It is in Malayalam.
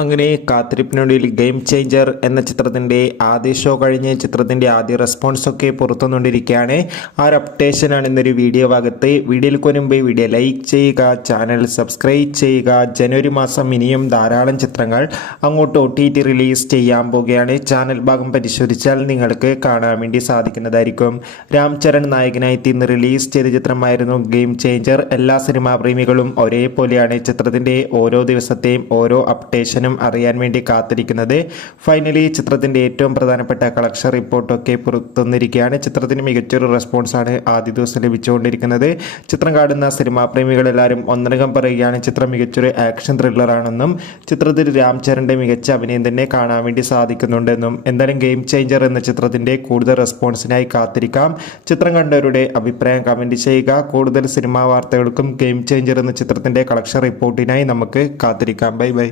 അങ്ങനെ കാത്തിരിപ്പിനൊടുവിൽ ഗെയിം ചേഞ്ചർ എന്ന ചിത്രത്തിൻ്റെ ആദ്യ ഷോ കഴിഞ്ഞ് ചിത്രത്തിൻ്റെ ആദ്യ റെസ്പോൺസൊക്കെ പുറത്തുകൊണ്ടിരിക്കുകയാണ്. ആ ഒരു അപ്ഡേഷനാണ് ഇന്നൊരു വീഡിയോ ഭാഗത്ത്. വീഡിയോയിലേക്ക് മുൻപ് വീഡിയോ ലൈക്ക് ചെയ്യുക, ചാനൽ സബ്സ്ക്രൈബ് ചെയ്യുക. ജനുവരി മാസം ഇനിയും ധാരാളം ചിത്രങ്ങൾ അങ്ങോട്ട് OTT റിലീസ് ചെയ്യാൻ പോവുകയാണ്. ചാനൽ ഭാഗം പരിശോധിച്ചാൽ നിങ്ങൾക്ക് കാണാൻ വേണ്ടി സാധിക്കുന്നതായിരിക്കും. രാം ചരൺ നായകനായി ഇന്ന് റിലീസ് ചെയ്ത ചിത്രമായിരുന്നു ഗെയിം ചേഞ്ചർ. എല്ലാ സിനിമാ പ്രേമികളും ഒരേപോലെയാണ് ചിത്രത്തിൻ്റെ ഓരോ ദിവസത്തെയും ഓരോ അപ്ഡേഷനും അറിയാൻ വേണ്ടി കാത്തിരിക്കുന്നത്. ഫൈനലി ചിത്രത്തിന്റെ ഏറ്റവും പ്രധാനപ്പെട്ട കളക്ഷൻ റിപ്പോർട്ടൊക്കെ പുറത്തുവന്നിരിക്കുകയാണ്. ചിത്രത്തിന് മികച്ചൊരു റെസ്പോൺസാണ് ആദ്യ ദിവസം ലഭിച്ചുകൊണ്ടിരിക്കുന്നത്. ചിത്രം കാണുന്ന സിനിമാ പ്രേമികളെല്ലാവരും ഒന്നടങ്കം പറയുകയാണ് ചിത്രം മികച്ചൊരു ആക്ഷൻ ത്രില്ലറാണെന്നും ചിത്രത്തിൽ രാം ചരണിന്റെ മികച്ച അഭിനയം തന്നെ കാണാൻ വേണ്ടി സാധിക്കുന്നുണ്ടെന്നും. എന്തായാലും ഗെയിം ചേഞ്ചർ എന്ന ചിത്രത്തിന്റെ കൂടുതൽ റെസ്പോൺസിനായി കാത്തിരിക്കാം. ചിത്രം കണ്ടവരുടെ അഭിപ്രായം കമന്റ് ചെയ്യുക. കൂടുതൽ സിനിമാ വാർത്തകൾക്കും ഗെയിം ചേഞ്ചർ എന്ന ചിത്രത്തിന്റെ കളക്ഷൻ റിപ്പോർട്ടിനായി നമുക്ക് കാത്തിരിക്കാം. Bye bye.